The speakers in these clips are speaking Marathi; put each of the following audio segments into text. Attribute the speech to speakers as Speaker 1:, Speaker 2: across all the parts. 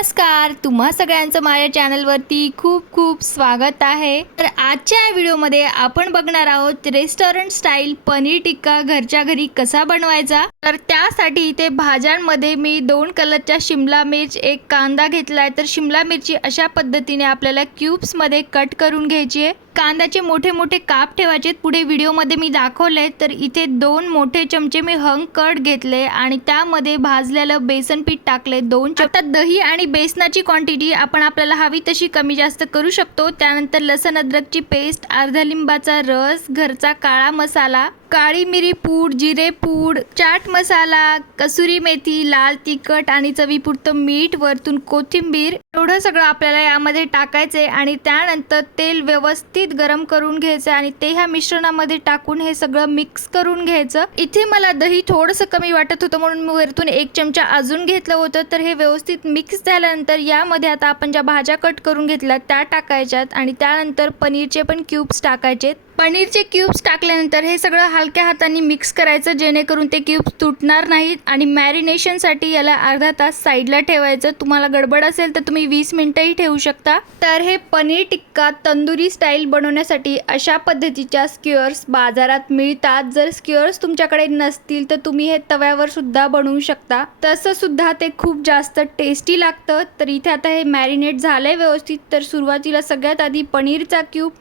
Speaker 1: नमस्कार. तुम्हा सगळ्यांचं माझ्या चॅनलवरती खूप खूप स्वागत आहे. तर आजच्या या व्हिडिओमध्ये आपण बघणार आहोत रेस्टॉरंट स्टाईल पनीर टिक्का घरच्या घरी कसा बनवायचा? तर त्यासाठी इथे भाज्यांमध्ये मी दोन कलरच्या शिमला मिर्च एक कांदा घेतलाय. तर शिमला मिरची अशा पद्धतीने आपल्याला क्यूब्समध्ये कट करून घ्यायची आहे. कांद्याचे मोठे मोठे काप ठेवायचे पुढे व्हिडिओमध्ये मी दाखवले तर इथे दोन मोठे चमचे मी हंग कट घेतले आणि त्यामध्ये भाजलेलं बेसन पीठ टाकले दोन चम- दही आणि बेसनाची क्वांटिटी आपण आपल्याला हवी तशी कमी जास्त करू शकतो. त्यानंतर लसण अद्रकची पेस्ट अर्धा लिंबाचा रस घरचा काळा मसाला काळी मिरी पूड जिरे पूड चाट मसाला कसुरी मेथी लाल तिखट आणि चवीपुरतं मीठ वरतून कोथिंबीर एवढं सगळं आपल्याला यामध्ये टाकायचंय आणि त्यानंतर तेल व्यवस्थित गरम करून घ्यायचं आणि ते ह्या मिश्रणामध्ये टाकून हे सगळं मिक्स करून घ्यायचं. इथे मला दही थोडंसं कमी वाटत होतं म्हणून मी वरतून एक चमचा अजून घेतलं होतं. तर हे व्यवस्थित मिक्स झाल्यानंतर यामध्ये आता आपण ज्या भाज्या कट करून घेतल्या त्या टाकायच्यात आणि त्यानंतर पनीरचे पण क्यूब्स टाकायचे पनीरचे क्यूब्स टाकल्यानंतर हे सगळं हलक्या हाताने मिक्स करायचं जेणेकरून ते क्यूब्स तुटणार नाहीत आणि मॅरिनेशनसाठी याला अर्धा तास साईडला ठेवायचं. तुम्हाला गडबड असेल तर तुम्ही वीस मिनटंही ठेवू शकता. तर हे पनीर टिक्का तंदुरी स्टाईल बनवण्यासाठी अशा पद्धतीच्या स्क्युअर्स बाजारात मिळतात. जर स्क्युअर्स तुमच्याकडे नसतील तर तुम्ही हे तव्यावर सुद्धा बनवू शकता. तसं सुद्धा ते खूप जास्त टेस्टी लागतं. तर इथे आता हे मॅरिनेट झालं आहे व्यवस्थित. तर सुरुवातीला सगळ्यात आधी पनीरचा क्यूब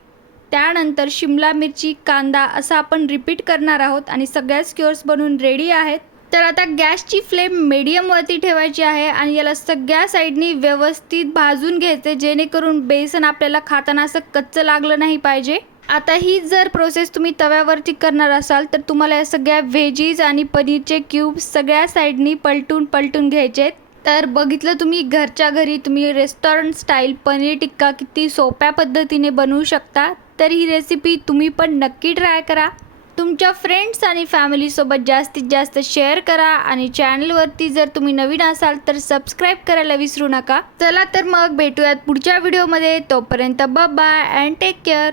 Speaker 1: त्यानंतर शिमला मिरची कांदा असं आपण रिपीट करणार आहोत आणि सगळ्या स्क्युअर्स बनवून रेडी आहेत. तर आता गॅसची फ्लेम मीडियमवरती ठेवायची आहे आणि याला सगळ्या साईडनी व्यवस्थित भाजून घ्यायचे जेणेकरून बेसन आपल्याला खाताना असं कच्चं लागलं नाही पाहिजे. आता ही जर प्रोसेस तुम्ही तव्यावरती करणार असाल तर तुम्हाला या सगळ्या व्हेजीज आणि पनीरचे क्यूब्स सगळ्या साईडनी पलटून पलटून घ्यायचे आहेत. तर बघितलं तुम्ही घरच्या घरी तुम्ही रेस्टॉरंट स्टाईल पनीर टिक्का किती सोप्या पद्धतीने बनवू शकता. तर ही रेसिपी तुम्ही पण नक्की ट्राय करा. तुमच्या फ्रेंड्स आणि फॅमिलीसोबत जास्तीत जास्त शेअर करा आणि चॅनलवरती जर तुम्ही नवीन असाल तर सबस्क्राईब करायला विसरू नका. चला तर मग भेटूयात पुढच्या व्हिडिओमध्ये तोपर्यंत बाय अँड टेक केअर